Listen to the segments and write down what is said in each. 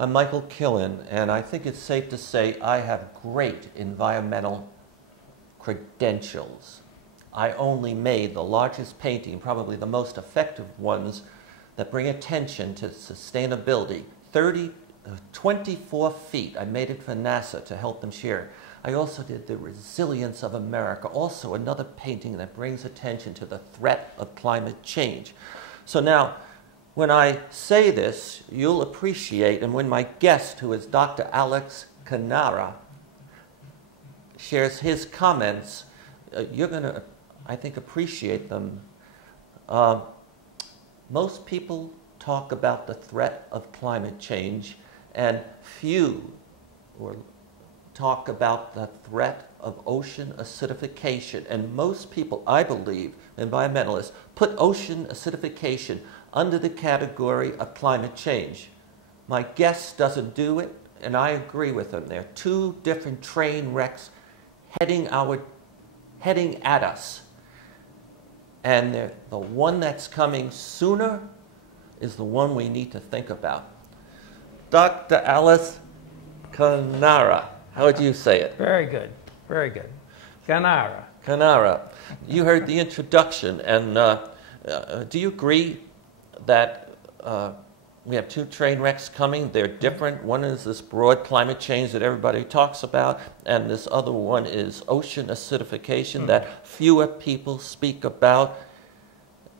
I'm Michael Killen, and I think it's safe to say I have great environmental credentials. I only made the largest painting, probably the most effective ones that bring attention to sustainability. 24 feet. I made it for NASA to help them share. I also did The Resilience of America, also another painting that brings attention to the threat of climate change. So now, when I say this, you'll appreciate, and when my guest, who is Dr. Alex Cannara, shares his comments, you're going to, I think, appreciate them. Most people talk about the threat of climate change, and few talk about the threat of ocean acidification. And most people, I believe, environmentalists, put ocean acidification under the category of climate change. My guest doesn't do it, and I agree with him. There are two different train wrecks heading at us. And the one that's coming sooner is the one we need to think about. Dr. Alice Cannara, how would you say it? Very good, very good. Cannara. Cannara. You heard the introduction, and do you agree that we have two train wrecks coming? They're different. One is this broad climate change that everybody talks about, and this other one is ocean acidification that fewer people speak about.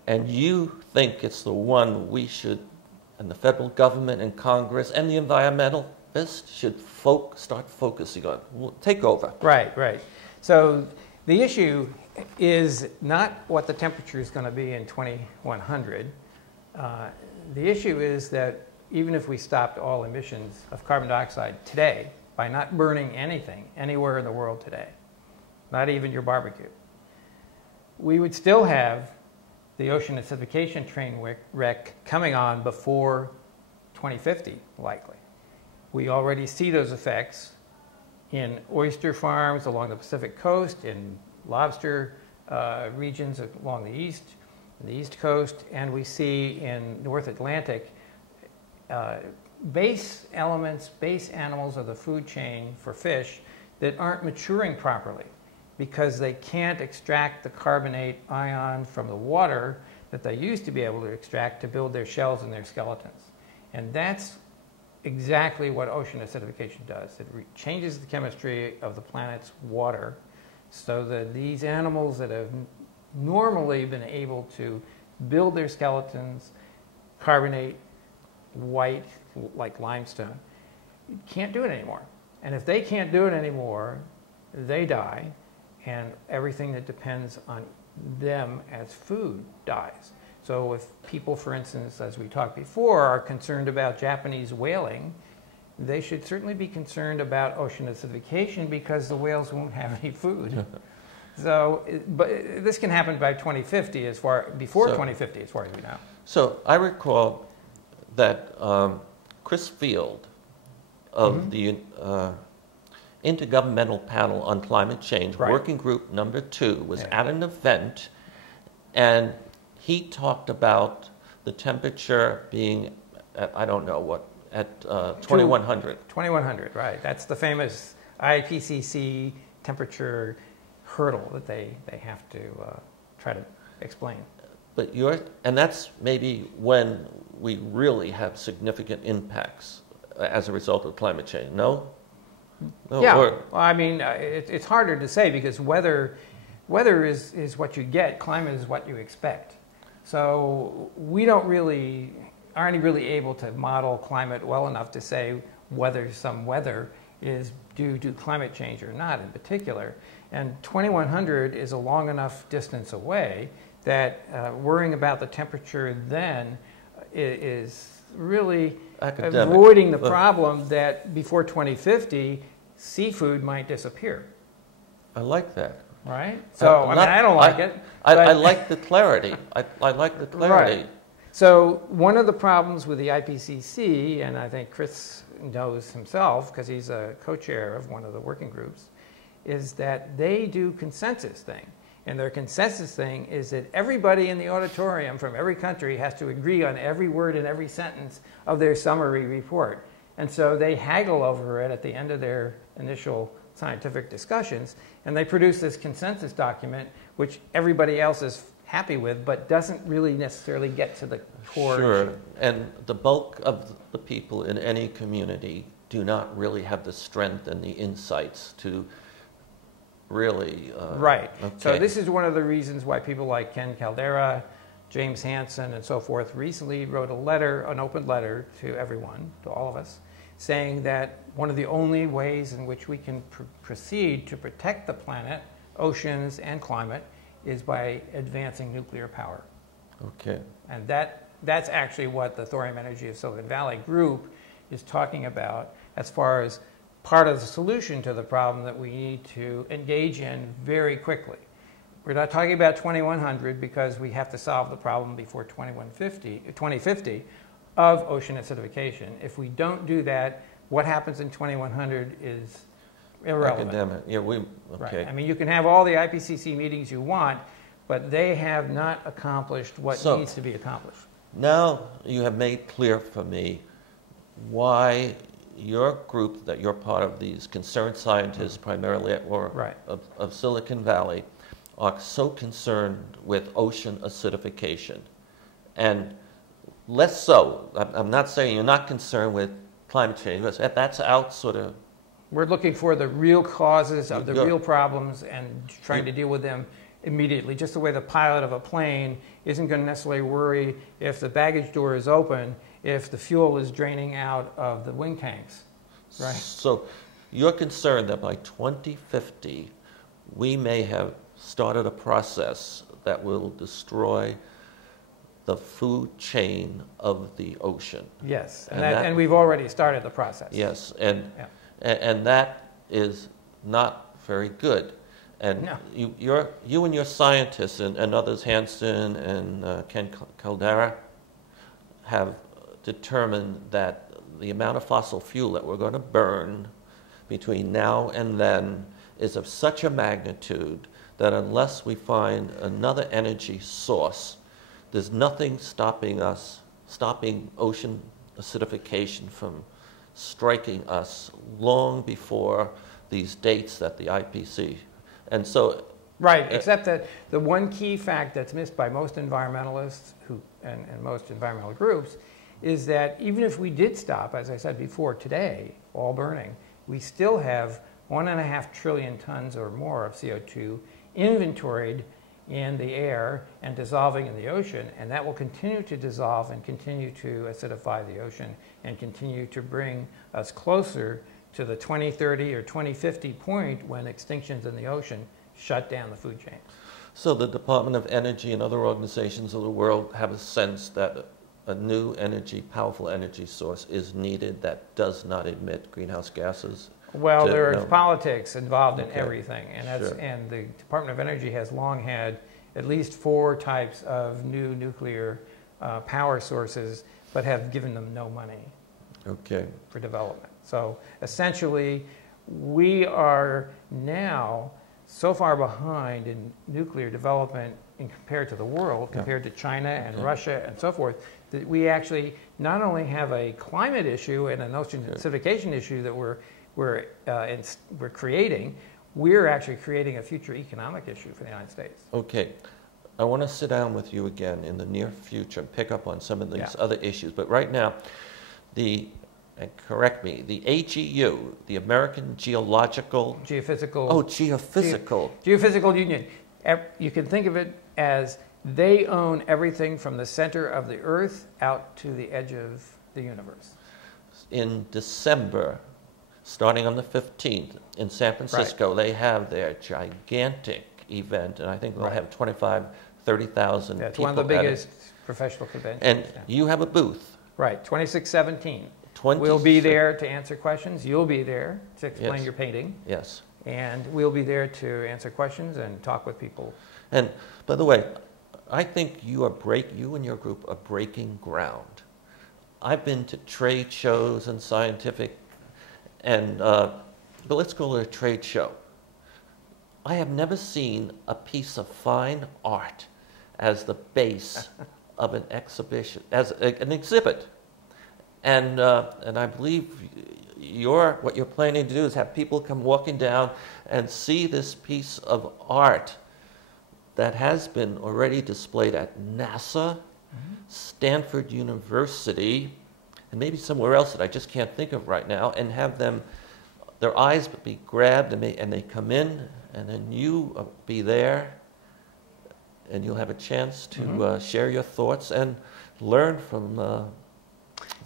And you think it's the one we should, and the federal government and Congress and the environmentalists should start focusing on. We'll take over. Right, right. So the issue is not what the temperature is going to be in 2100. The issue is that even if we stopped all emissions of carbon dioxide today by not burning anything anywhere in the world today, not even your barbecue, we would still have the ocean acidification train wreck coming on before 2050, likely. We already see those effects in oyster farms along the Pacific coast, in lobster regions along the east coast, and we see in North Atlantic base elements, base animals of the food chain for fish that aren't maturing properly because they can't extract the carbonate ion from the water that they used to be able to extract to build their shells and their skeletons. And that's exactly what ocean acidification does. It changes the chemistry of the planet's water so that these animals that have normally been able to build their skeletons, carbonate, white, like limestone, can't do it anymore. And if they can't do it anymore, they die, and everything that depends on them as food dies. So if people, for instance, as we talked before, are concerned about Japanese whaling, they should certainly be concerned about ocean acidification because the whales won't have any food. So, but this can happen by 2050, before 2050, as far as we know. So I recall that Chris Field of the Intergovernmental Panel on Climate Change, Working Group number 2, was at an event, and he talked about the temperature being at, I don't know what, at 2100. 2100, right. That's the famous IPCC temperature hurdle that they have to try to explain. But and that's maybe when we really have significant impacts as a result of climate change, no? Yeah, well, I mean, it's harder to say because weather is what you get, climate is what you expect. So we aren't really able to model climate well enough to say whether some weather is due to climate change or not in particular. And 2100 is a long enough distance away that worrying about the temperature then is really avoiding the problem that before 2050, seafood might disappear. I like that. Right? So, I don't like it. I like the clarity. I like the clarity. Right. So one of the problems with the IPCC, and I think Chris knows himself because he's a co-chair of one of the working groups, is that they do consensus thing. And their consensus thing is that everybody in the auditorium from every country has to agree on every word and every sentence of their summary report. And so they haggle over it at the end of their initial scientific discussions, and they produce this consensus document, which everybody else is happy with, but doesn't really necessarily get to the core Sure. issue. And the bulk of the people in any community do not really have the strength and the insights to really... Right. Okay. So this is one of the reasons why people like Ken Caldera, James Hansen, and so forth recently wrote a letter, an open letter to everyone, to all of us, saying that one of the only ways in which we can proceed to protect the planet, oceans, and climate is by advancing nuclear power. Okay. And that's actually what the Thorium Energy of Silicon Valley group is talking about as far as part of the solution to the problem that we need to engage in very quickly. We're not talking about 2100 because we have to solve the problem before 2050 of ocean acidification. If we don't do that, what happens in 2100 is irrelevant. Academic. Yeah, okay. Right. I mean, you can have all the IPCC meetings you want, but they have not accomplished what needs to be accomplished. Now you have made clear for me why your group, that you're part of, these concerned scientists primarily of Silicon Valley, are so concerned with ocean acidification. And less so. I'm not saying you're not concerned with climate change, but that's out sort of... We're looking for the real causes of the real problems and trying to deal with them immediately, just the way the pilot of a plane isn't going to necessarily worry if the baggage door is open, if the fuel is draining out of the wing tanks, right? So you're concerned that by 2050, we may have started a process that will destroy the food chain of the ocean. Yes, and we've already started the process. Yes, and that is not very good. And no. you and your scientists and others, Hansen and Ken Caldera, have determined that the amount of fossil fuel that we're going to burn between now and then is of such a magnitude that unless we find another energy source, there's nothing stopping ocean acidification from striking us long before these dates that the IPCC. And so... Right, except that the one key fact that's missed by most environmentalists and most environmental groups is that even if we did stop, as I said before, today, all burning, we still have 1.5 trillion tons or more of CO2 inventoried in the air and dissolving in the ocean, and that will continue to dissolve and continue to acidify the ocean and continue to bring us closer to the 2030 or 2050 point when extinctions in the ocean shut down the food chain. So the Department of Energy and other organizations of the world have a sense that a new energy, powerful energy source is needed that does not emit greenhouse gases? Well, there's politics involved in everything, and the Department of Energy has long had at least 4 types of new nuclear power sources, but have given them no money for development. So essentially, we are now so far behind in nuclear development compared to the world, compared to China and Russia and so forth, that we actually not only have a climate issue and an ocean acidification issue that we're creating, we're actually creating a future economic issue for the United States. Okay. I want to sit down with you again in the near future and pick up on some of these other issues. But right now, and correct me, the AGU, the American Geophysical Union. You can think of it as they own everything from the center of the Earth out to the edge of the universe. In December, starting on the 15th, in San Francisco, they have their gigantic event, and I think they'll have 30,000 people. It's one of the biggest professional conventions. And you have a booth. Right, 2617. We'll be there to answer questions. You'll be there to explain your painting. Yes. And we'll be there to answer questions and talk with people. And by the way, I think you and your group are breaking ground. I've been to trade shows and scientific, but let's go to a trade show. I have never seen a piece of fine art as the base of an exhibition, as an exhibit. And I believe what you're planning to do is have people come walking down and see this piece of art that has been already displayed at NASA, Stanford University, and maybe somewhere else that I just can't think of right now, and have their eyes be grabbed, and they come in, and then you be there, and you'll have a chance to share your thoughts and learn from the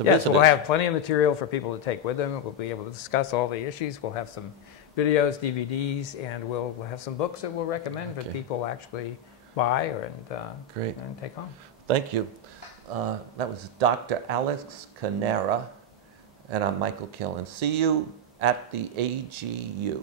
Yes, visitors. we'll have plenty of material for people to take with them. We'll be able to discuss all the issues. We'll have some videos, DVDs, and we'll have some books that we'll recommend for people actually buy and take home. Thank you. That was Dr. Alex Cannara, and I'm Michael Killen. See you at the AGU.